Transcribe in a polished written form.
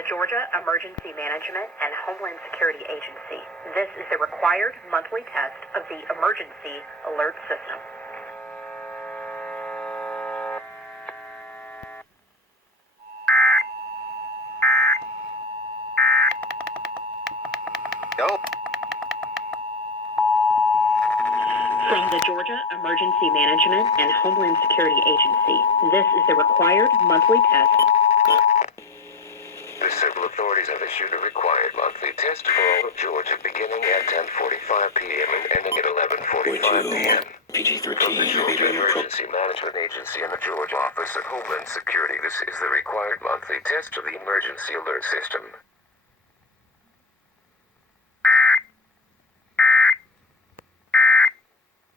the Georgia Emergency Management and Homeland Security Agency, this is the required monthly test of the Emergency Alert System. Go. From the Georgia Emergency Management and Homeland Security Agency, this is the required monthly test. The civil authorities have issued a required monthly test for all of Georgia beginning at 10:45 p.m. and ending at 11:45 p.m. From the Georgia Emergency Management Agency and the Georgia Office of Homeland Security, this is the required monthly test of the Emergency Alert System.